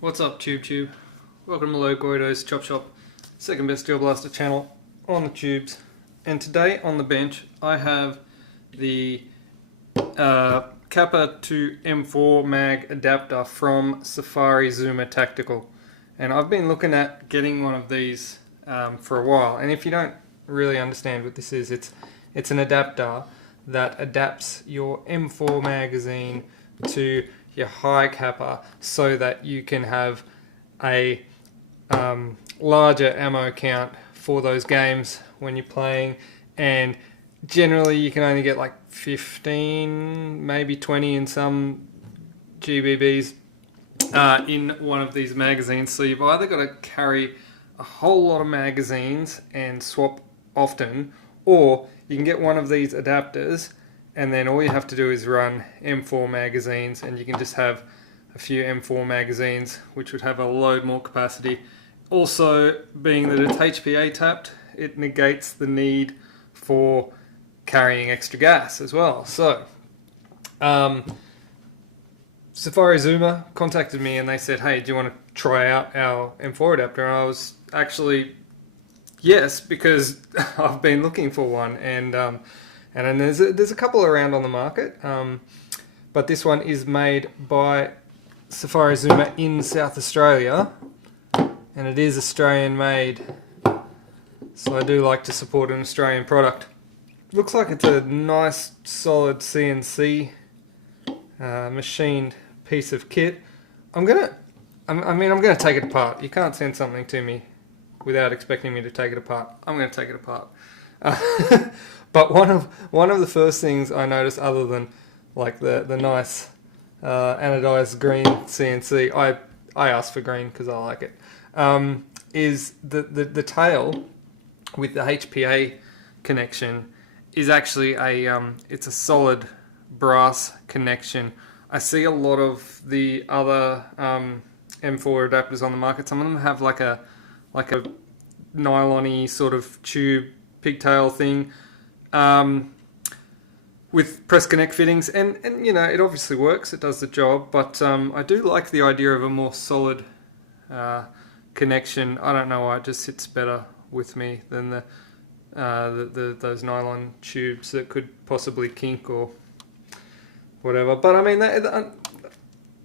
What's up, Tube? Welcome to Low Goido's Chop Shop, second best Steel Blaster channel on the tubes. And today on the bench I have the Kappa to M4 mag adapter from Safari Zoomer Tactical. And I've been looking at getting one of these for a while. And if you don't really understand what this is, it's an adapter that adapts your M4 magazine to your high Kappa so that you can have a larger ammo count for those games when you're playing, and generally you can only get like 15, maybe 20 in some GBBs in one of these magazines. So you've either got to carry a whole lot of magazines and swap often, or you can get one of these adapters and then all you have to do is run M4 magazines, and you can just have a few M4 magazines which would have a load more capacity. Also, being that it's HPA tapped, it negates the need for carrying extra gas as well. So Safari Zoomer contacted me and they said, hey, do you want to try out our M4 adapter? And I was actually, yes, because I've been looking for one, and there's a couple around on the market, but this one is made by Safari Zoomer in South Australia, and it is Australian made, so I do like to support an Australian product. Looks like it's a nice solid CNC machined piece of kit. I'm gonna take it apart. You can't send something to me without expecting me to take it apart. I'm gonna take it apart. But one of the first things I noticed, other than like the nice anodized green CNC, I asked for green because I like it, is the tail with the HPA connection is actually it's a solid brass connection. I see a lot of the other M4 adapters on the market. Some of them have like a nylon-y sort of tube pigtail thing with press connect fittings, and you know, it obviously works, it does the job, but I do like the idea of a more solid connection. I don't know why, it just sits better with me than those nylon tubes that could possibly kink or whatever. But I mean, I'm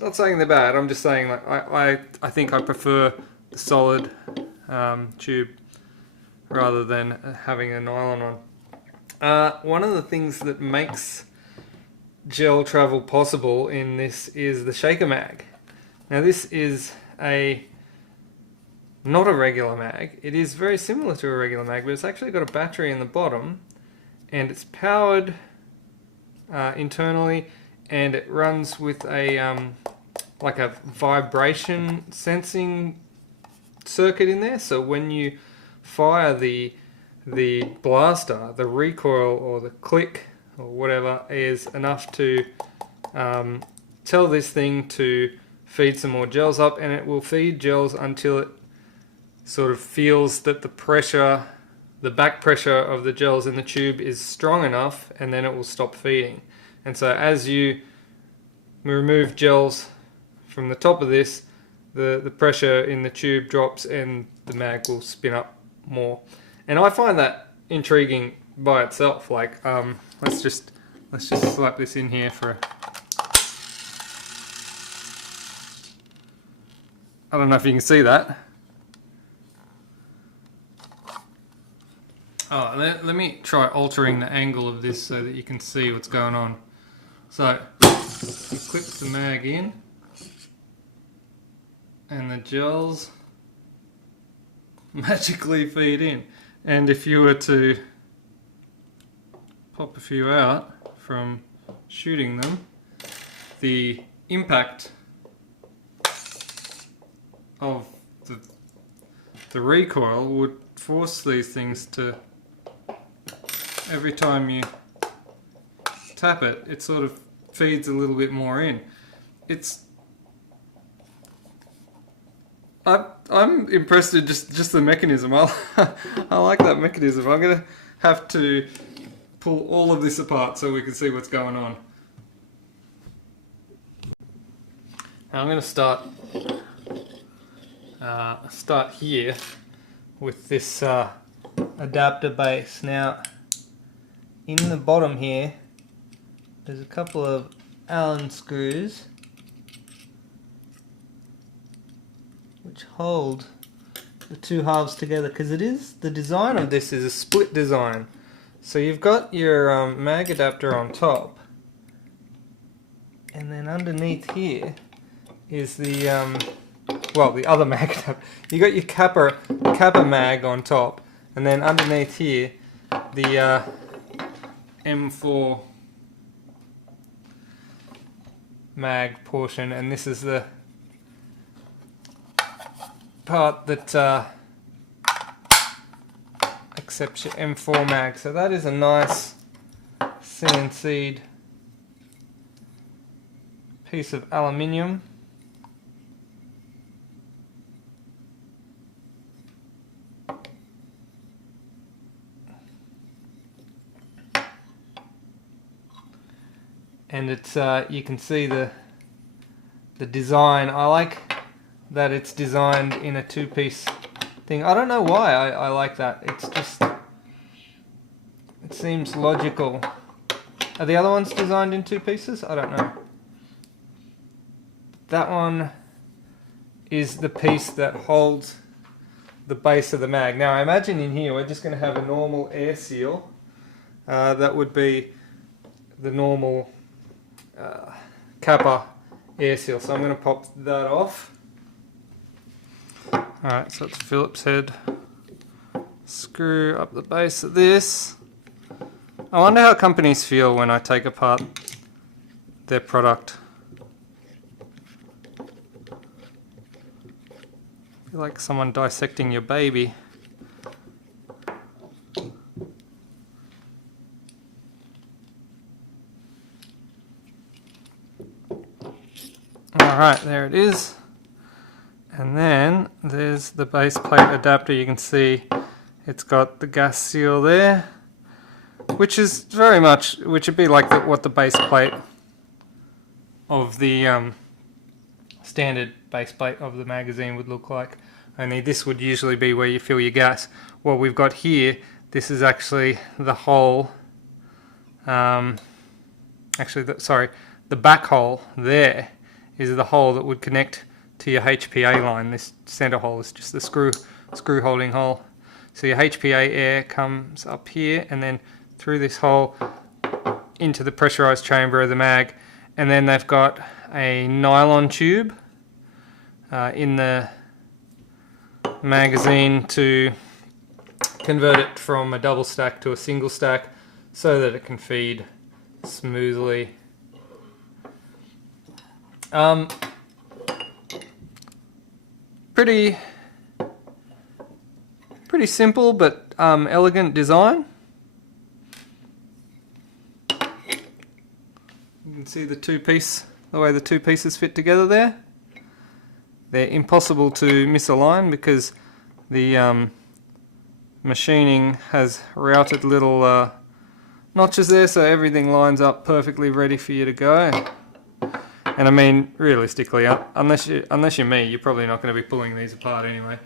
not saying they're bad, I'm just saying, like, I think I prefer the solid tube rather than having a nylon one. One of the things that makes gel travel possible in this is the shaker mag. Now this is not a regular mag. It is very similar to a regular mag, but it's actually got a battery in the bottom, and it's powered internally, and it runs with a like a vibration sensing circuit in there. So when you fire the blaster, the recoil or the click or whatever is enough to tell this thing to feed some more gels up, and it will feed gels until it sort of feels that the back pressure of the gels in the tube is strong enough, and then it will stop feeding. And so as you remove gels from the top of this, the pressure in the tube drops and the mag will spin up more. And I find that intriguing by itself. Like, let's just slap this in here for. I don't know if you can see that. Oh, let me try altering the angle of this so that you can see what's going on. So you clip the mag in, and the gels magically feed in. And if you were to pop a few out from shooting them, the impact of the recoil would force these things to, every time you tap it, it sort of feeds a little bit more in. I'm impressed with just the mechanism. I like that mechanism. I'm going to have to pull all of this apart so we can see what's going on. Now I'm going to start start here with this adapter base. Now, in the bottom here, there's a couple of Allen screws which hold the two halves together, because the design of this is a split design. So you've got your mag adapter on top, and then underneath here is the the other mag adapter. You got your Kappa mag on top, and then underneath here the M4 mag portion, and this is the part that accepts your M4 mag. So that is a nice CNC'd piece of aluminium. And it's you can see the design. I like that it's designed in a two-piece thing. I don't know why I like that. It's just, it seems logical. Are the other ones designed in two pieces? I don't know. That one is the piece that holds the base of the mag. Now I imagine in here we're just going to have a normal air seal. That would be the normal Kappa air seal. So I'm going to pop that off. Alright, so it's Phillips head. Screw up the base of this. I wonder how companies feel when I take apart their product. I feel like someone dissecting your baby. Alright, there it is. And then there's the base plate adapter. You can see it's got the gas seal there, which is very much, which would be like what the base plate of the standard base plate of the magazine would look like. Only this would usually be where you fill your gas. What we've got here, this is actually the hole, the back hole there is the hole that would connect to your HPA line. This center hole is just the screw holding hole. So your HPA air comes up here and then through this hole into the pressurized chamber of the mag, and then they've got a nylon tube in the magazine to convert it from a double stack to a single stack so that it can feed smoothly. Pretty simple but elegant design. You can see the way the two pieces fit together there. They're impossible to misalign because the machining has routed little notches there, so everything lines up perfectly ready for you to go. And I mean, realistically, unless you're me, you're probably not going to be pulling these apart anyway.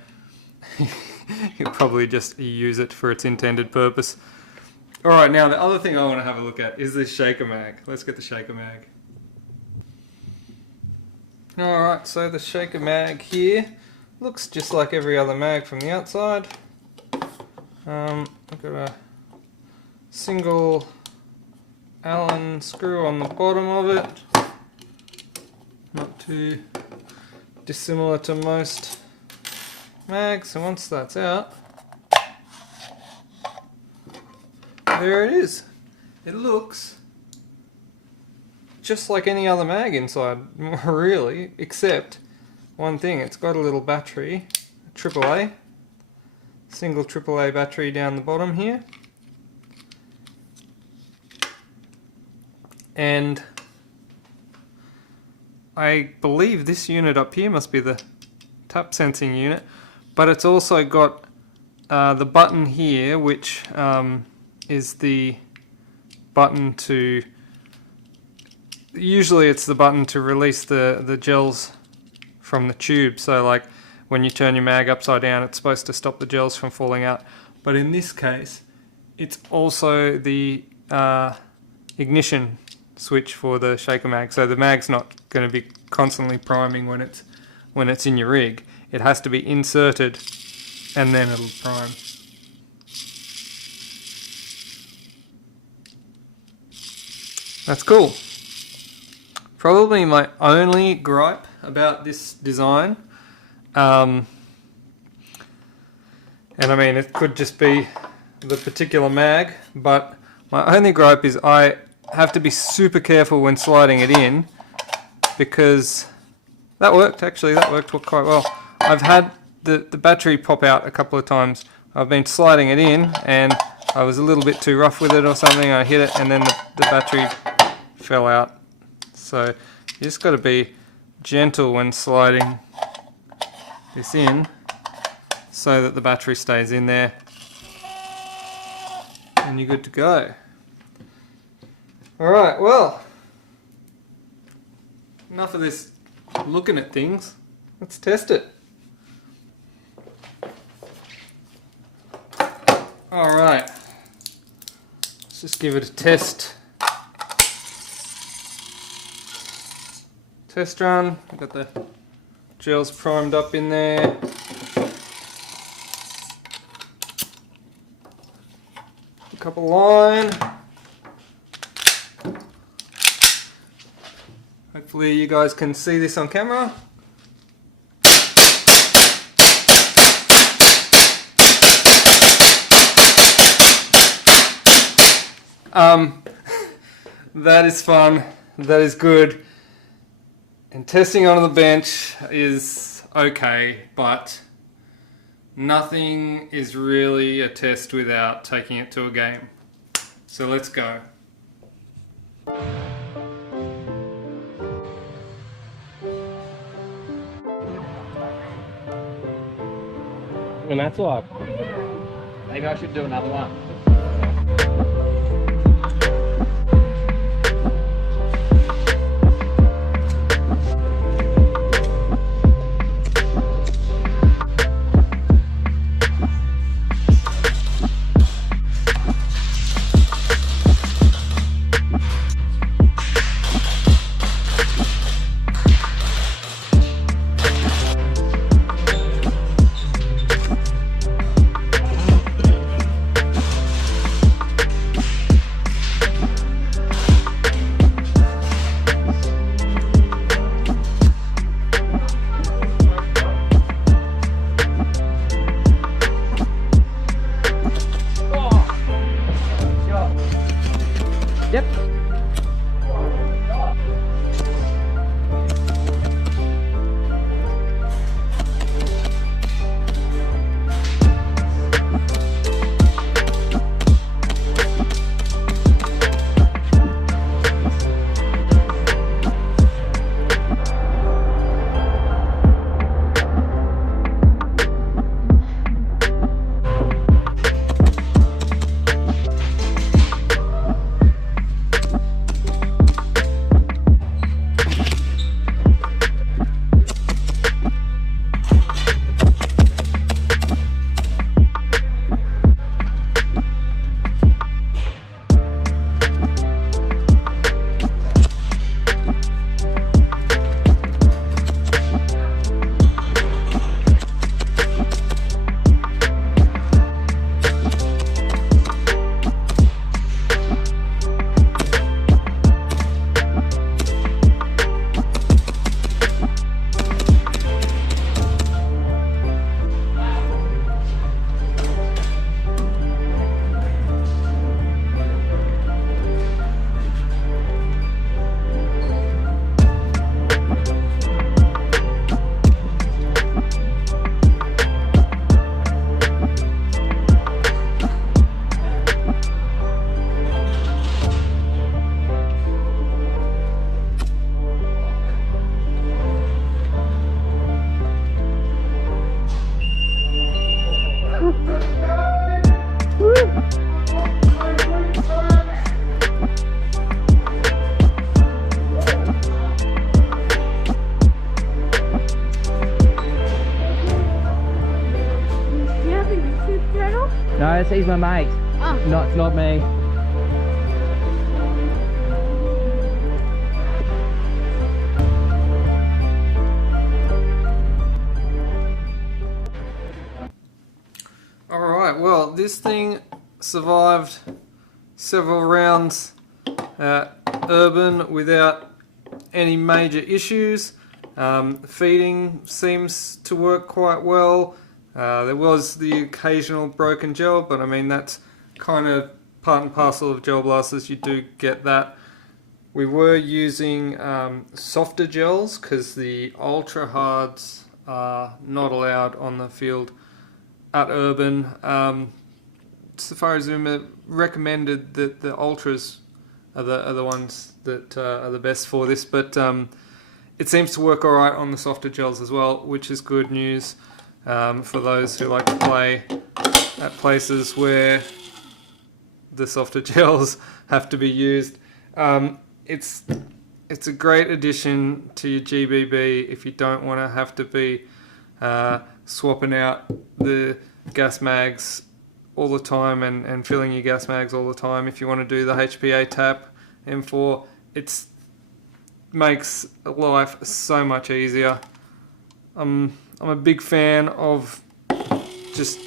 You'll probably just use it for its intended purpose. Alright, now the other thing I want to have a look at is this shaker mag. Let's get the shaker mag. Alright, so the shaker mag here looks just like every other mag from the outside. I've got a single Allen screw on the bottom of it. Not too dissimilar to most mags. So once that's out, there it is. It looks just like any other mag inside, really, except one thing. It's got a little battery, a AAA, single AAA battery down the bottom here, and I believe this unit up here must be the tap sensing unit, but it's also got the button here, which is the button to, usually it's the button to release the gels from the tube. So like when you turn your mag upside down, it's supposed to stop the gels from falling out. But in this case, it's also the ignition switch for the shaker mag. So the mag's not going to be constantly priming when it's in your rig. It has to be inserted and then it'll prime. That's cool. Probably my only gripe about this design, and I mean it could just be the particular mag, but my only gripe is I have to be super careful when sliding it in, because that worked quite well. I've had the battery pop out a couple of times. I've been sliding it in and I was a little bit too rough with it or something. I hit it and then the battery fell out. So you just got to be gentle when sliding this in so that the battery stays in there and you're good to go. Alright, well, enough of this looking at things. Let's test it. Alright, let's just give it a test run. I've got the gels primed up in there. A couple line. Hopefully you guys can see this on camera. That is fun, that is good, and testing on the bench is okay, but nothing is really a test without taking it to a game. So let's go. And that's all. Maybe I should do another one. No, he's my mate. Oh. Not me. Alright, well, this thing survived several rounds at Urban without any major issues. Feeding seems to work quite well. There was the occasional broken gel, but I mean that's kind of part and parcel of gel blasters. You do get that. We were using softer gels because the ultra hards are not allowed on the field at Urban. Safari Zuma recommended that the ultras are the ones that are the best for this, but it seems to work alright on the softer gels as well, which is good news for those who like to play at places where the softer gels have to be used. It's a great addition to your GBB if you don't want to have to be swapping out the gas mags all the time and filling your gas mags all the time. If you want to do the HPA tap M4, it makes life so much easier. I'm a big fan of just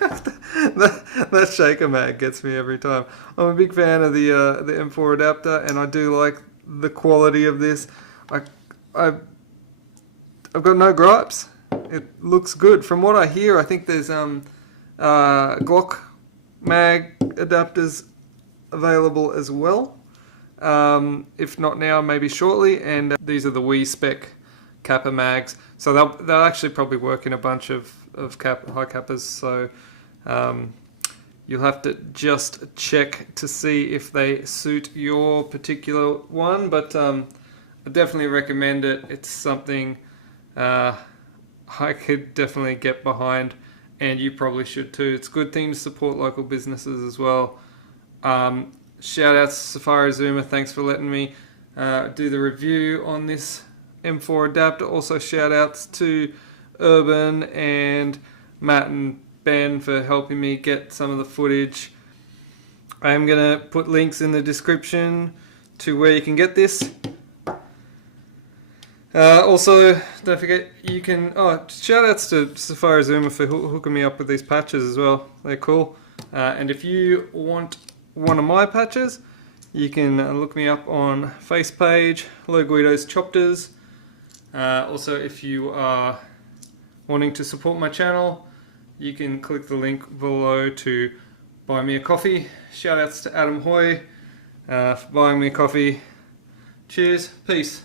that shaker mag gets me every time. I'm a big fan of the M4 adapter, and I do like the quality of this. I've got no gripes. It looks good. From what I hear, I think there's Glock mag adapters available as well. If not now, maybe shortly. And these are the Wii spec Kappa mags, so they'll actually probably work in a bunch of high Kappas. So you'll have to just check to see if they suit your particular one. But I definitely recommend it. It's something I could definitely get behind, and you probably should too. It's a good thing to support local businesses as well. Shout out to Safari Zuma, thanks for letting me do the review on this M4 adapter. Also shout outs to Urban and Matt and Ben for helping me get some of the footage. I am going to put links in the description to where you can get this. Also, don't forget you can. Shout outs to Safari Zuma for hooking me up with these patches as well. They're cool. And if you want one of my patches, you can look me up on face page, Low Guido's Chopters. Also, if you are wanting to support my channel, you can click the link below to buy me a coffee. Shout outs to Adam Hoy for buying me a coffee. Cheers, peace.